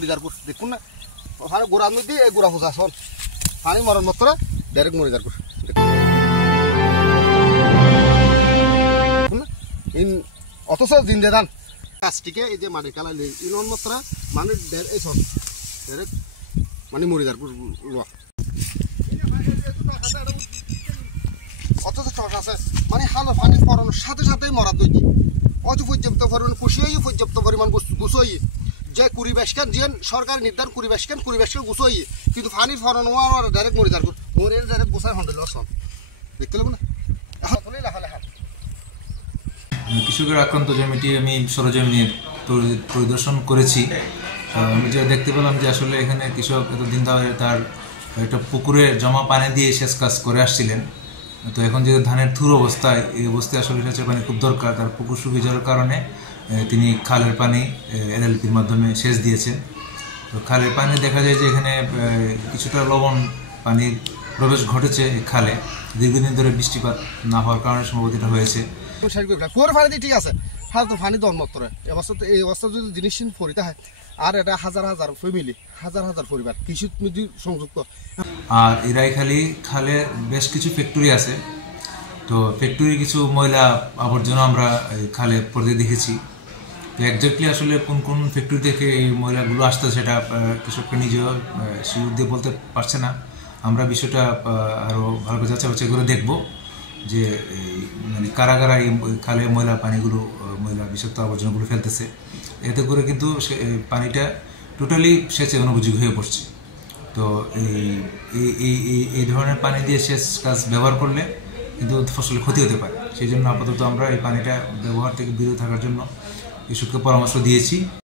মরিদারপুর দেখুন না ওখানে গোড়ার মধ্যে এই গোড়া ফোসা সন পানি মরার মাত্র ডাইরেক্ট মরিদারপুর দেখুন না অথচ জিন্দে ধান গাছটিকে এই যে মাটি কালাই ইনন মাত্রা মানে এই সন ডাইরেক্ট মানে মরিদারপুর অথচ টস আছে মানে হালো পানি পড়ানোর সাথে সাথেই মরা দই অত পর্যাপ্ত পরিমাণ কুশিয়ে পর্যাপ্ত পরিমাণ গুছোই যে পরিবেশকে যে সরকার নির্ধারণ পরিবেশকে গুছোই কিন্তু পানি ফরানো আর ডাইরেক্ট মরিদারপুর মরিয়ে ডাইরেক্ট গোসাই হন্ডেল আসন দেখতে লাগবে না কৃষকের আক্রান্ত জমিটি আমি সরজমিনে পরিদর্শন করেছি। আমি যা দেখতে পেলাম যে আসলে এখানে কৃষক এতদিন ধরে তার একটা পুকুরে জমা পানি দিয়ে সেচ কাজ করে আসছিলেন। তো এখন যে ধানের থুর অবস্থায় এই অবস্থায় আসলে সেচের পানি খুব দরকার, তার পুকুর শুকিয়ে যাওয়ার কারণে তিনি খালের পানি এলএলপির মাধ্যমে সেচ দিয়েছেন। তো খালের পানি দেখা যায় যে এখানে কিছুটা লবণ পানির প্রবেশ ঘটেছে খালে, দীর্ঘদিন ধরে বৃষ্টিপাত না হওয়ার কারণে সম্ভবত এটা হয়েছে। ঠিক আছে ফালতু পানি দরমত্তরে এবছর তো এই অবস্থা যদি জিনিস পরিতে হয় আর এটা হাজার হাজার ফ্যামিলি হাজার হাজার পরিবার কৃষির মধ্যে সংযুক্ত। আর এরাইখালি খালে বেশ কিছু ফ্যাক্টরি আছে, তো ফ্যাক্টরি কিছু ময়লা আবর্জনা আমরা খালে পড়তে দেখেছি। তো একজাক্টলি আসলে কোন কোন ফ্যাক্টরি থেকে এই ময়লাগুলো আসতে সেটা কৃষককে নিজেও শিওর দিয়ে বলতে পারছে না। আমরা বিষয়টা আরও ভালো করে যাচাই করে দেখব যে মানে কারা কারা এই খালে ময়লা পানিগুলো ময়লা বিষাক্ত আবর্জনাগুলো ফেলতেছে। এতে করে কিন্তু পানিটা টোটালি সেচে অনুপযোগী হয়ে পড়ছে। তো এই ধরনের পানি দিয়ে সেচ কাজ ব্যবহার করলে কিন্তু ফসলের ক্ষতি হতে পারে। সেই জন্য আপাতত আমরা এই পানিটা ব্যবহার থেকে বিরত থাকার জন্য কৃষককে পরামর্শ দিয়েছি।